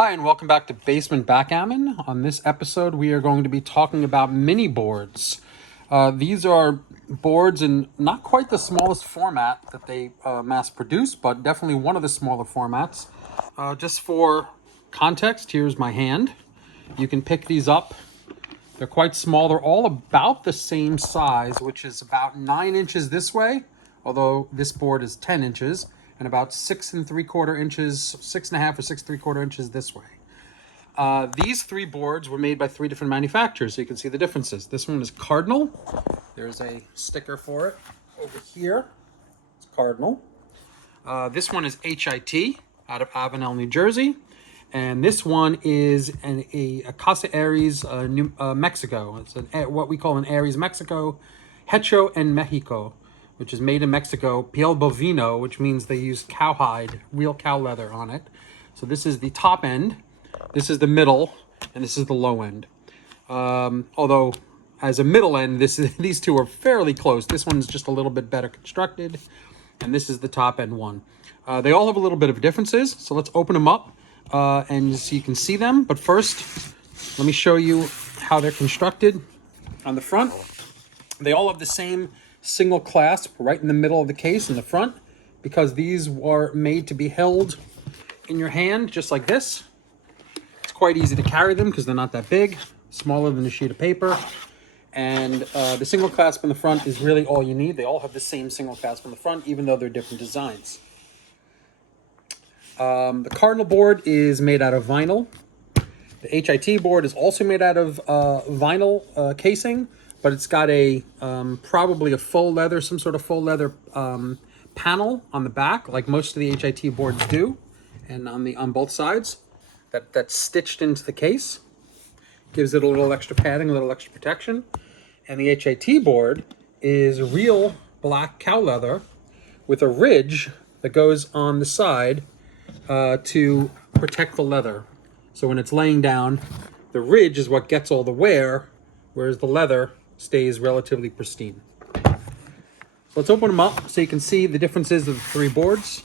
Hi, and welcome back to Basement Backgammon. On this episode, we are going to be talking about mini boards. These are boards in not quite the smallest format that they mass produce, but definitely one of the smaller formats. Just for context, here's my hand. You can pick these up. They're quite small. They're all about the same size, which is about 9 inches this way, although this board is 10 inches, and about 6.75 inches, 6.5 or 6.75 inches this way. These three boards were made by three different manufacturers, so you can see the differences. This one is Cardinal. There's a sticker for it over here. It's Cardinal. This one is H.I.T. out of Avenel, New Jersey. And this one is a Casa Aries Mexico. It's what we call an Aries Mexico, H.I.T Mexico, which is made in Mexico. Piel bovino, which means they use cowhide, real cow leather on it. So this is the top end, this is the middle, and this is the low end. Although as a middle end, these two are fairly close. This one's just a little bit better constructed, and this is the top end one. They all have a little bit of differences, so let's open them up and so you can see them. But first, let me show you how they're constructed. On the front, they all have the same single clasp right in the middle of the case in the front, because these were made to be held in your hand just like this. It's quite easy to carry them because they're not that big, smaller than a sheet of paper. And the single clasp in the front is really all you need. They all have the same single clasp in the front, even though they're different designs. The Cardinal board is made out of vinyl. The H.I.T board is also made out of vinyl casing, but it's got a probably a faux leather, some sort of faux leather panel on the back, like most of the H.I.T boards do, and on both sides. That's stitched into the case, gives it a little extra padding, a little extra protection. And the H.I.T board is real black cow leather with a ridge that goes on the side to protect the leather. So when it's laying down, the ridge is what gets all the wear, whereas the leather stays relatively pristine. So let's open them up so you can see the differences of the three boards.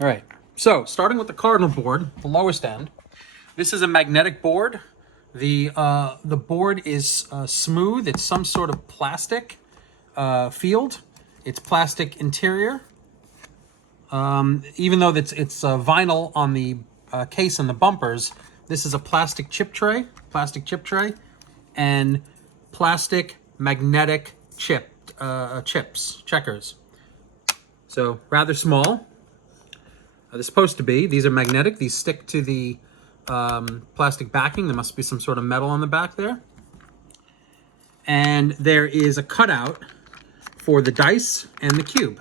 All right, so starting with the Cardinal board, the lowest end. This is a magnetic board. The board is smooth. It's some sort of plastic field. It's plastic interior. Even though it's vinyl on the case and the bumpers, this is a plastic chip tray, and plastic magnetic chips, checkers. So rather small. They're supposed to be. These are magnetic. These stick to the plastic backing. There must be some sort of metal on the back there. And there is a cutout for the dice and the cube.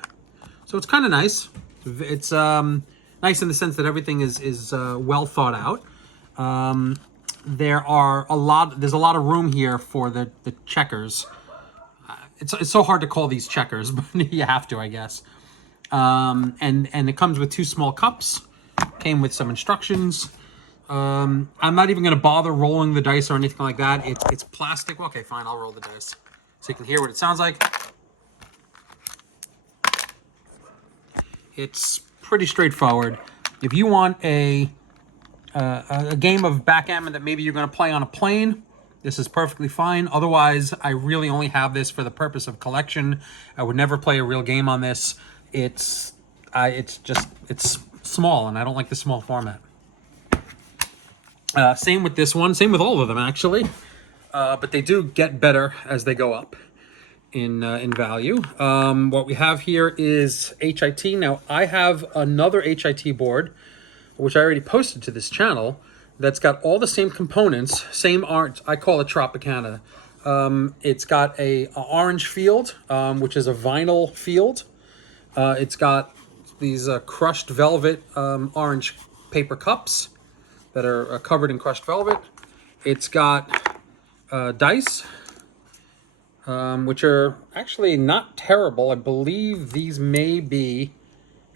So it's kind of nice. It's nice in the sense that everything is well thought out. There's a lot of room here for the checkers. It's so hard to call these checkers, but you have to, I guess. And it comes with two small cups. Came with some instructions. I'm not even going to bother rolling the dice or anything like that. It's plastic. Okay, fine, I'll roll the dice so you can hear what it sounds like. It's pretty straightforward. If you want a game of backgammon that maybe you're going to play on a plane, this is perfectly fine. Otherwise, I really only have this for the purpose of collection. I would never play a real game on this. It's small, and I don't like the small format. Same with this one. Same with all of them, actually. But they do get better as they go up in value. What we have here is H.I.T. Now, I have another H.I.T board, which I already posted to this channel, that's got all the same components, same art. I call it Tropicana. It's got a orange field, which is a vinyl field. It's got these crushed velvet orange paper cups that are covered in crushed velvet. It's got dice, which are actually not terrible. I believe these may be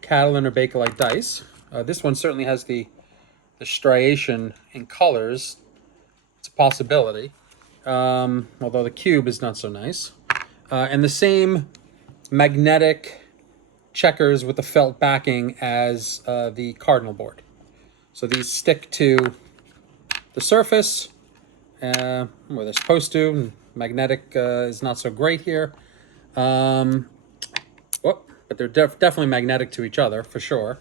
Cardinal or Bakelite dice. This one certainly has the striation in colors. a possibility. Although the cube is not so nice. And the same magnetic checkers with the felt backing as the Cardinal board. So these stick to the surface where they're supposed to. Magnetic is not so great here. But they're definitely magnetic to each other for sure.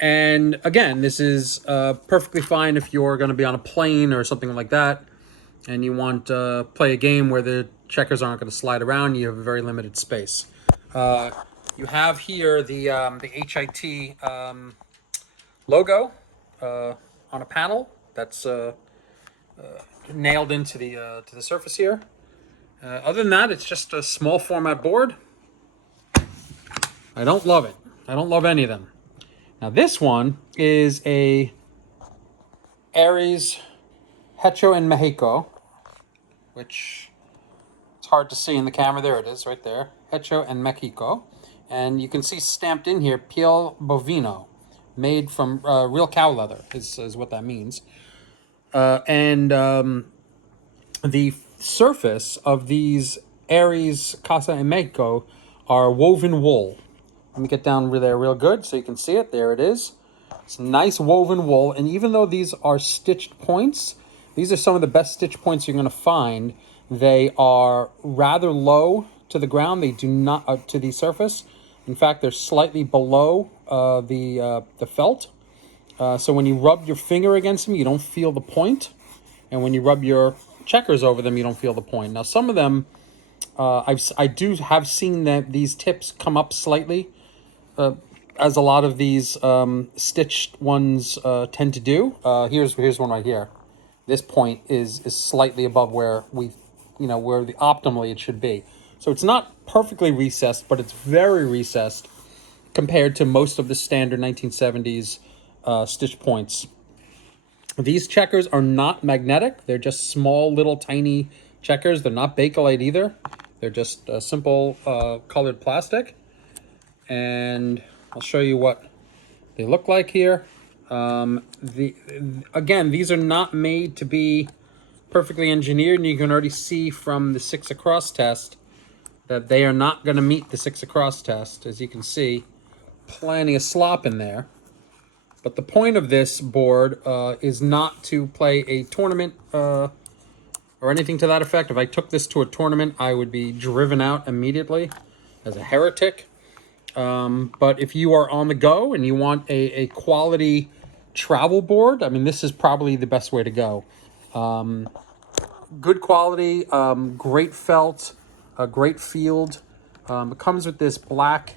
And again, this is perfectly fine if you're going to be on a plane or something like that, and you want to play a game where the checkers aren't going to slide around. You have a very limited space. You have here the H.I.T. Logo on a panel that's nailed into the surface here. Other than that, it's just a small format board. I don't love it. I don't love any of them. Now this one is a Aries Mexico, which it's hard to see in the camera. There it is, right there. Mexico. And you can see stamped in here, piel bovino, made from real cow leather, is what that means. The surface of these Aries Mexico are woven wool. Let me get down there real good so you can see it. There it is. It's nice woven wool. And even though these are stitched points, these are some of the best stitch points you're going to find. They are rather low to the ground. They do not to the surface. In fact, they're slightly below the felt. So when you rub your finger against them, you don't feel the point. And when you rub your checkers over them, you don't feel the point. Now, some of them, I do have seen that these tips come up slightly, as a lot of these stitched ones tend to do. Here's one right here. This point is slightly above where where optimally it should be. So it's not perfectly recessed, but it's very recessed compared to most of the standard 1970s stitch points. These checkers are not magnetic. They're just small, little, tiny checkers. They're not Bakelite either. They're just simple colored plastic. And I'll show you what they look like here. Again, these are not made to be perfectly engineered, and you can already see from the 6 across test that they are not going to meet the 6 across test. As you can see, plenty of slop in there. But the point of this board is not to play a tournament or anything to that effect. If I took this to a tournament, I would be driven out immediately as a heretic. But if you are on the go and you want a quality travel board, I mean, this is probably the best way to go. Good quality, great felt, great field. It comes with this black,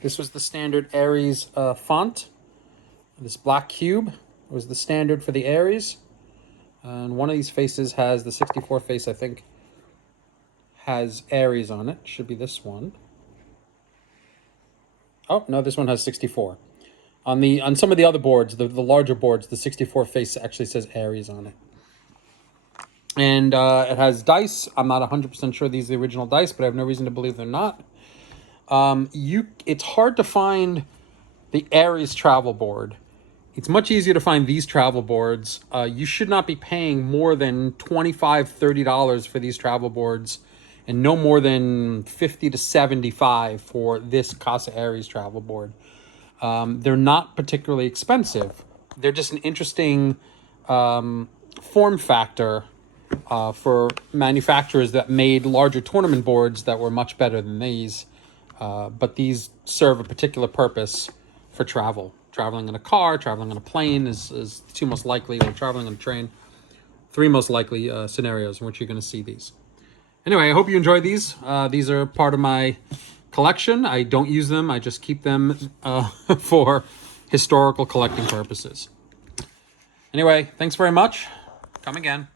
this was the standard Aries font. This black cube was the standard for the Aries. And one of these faces has, the 64 face, I think, has Aries on it. Should be this one. Oh, no, this one has 64. On some of the other boards, the larger boards, the 64 face actually says Aries on it. And it has dice. I'm not 100% sure these are the original dice, but I have no reason to believe they're not. It's hard to find the Aries travel board. It's much easier to find these travel boards. You should not be paying more than $25, $30 for these travel boards, and no more than $50 to $75 for this Casa Aries travel board. They're not particularly expensive. They're just an interesting form factor for manufacturers that made larger tournament boards that were much better than these. But these serve a particular purpose for travel. Traveling in a car, traveling on a plane is two most likely, or traveling on a train, three most likely scenarios in which you're going to see these. Anyway, I hope you enjoyed these. These are part of my collection. I don't use them. I just keep them for historical collecting purposes. Anyway, thanks very much. Come again.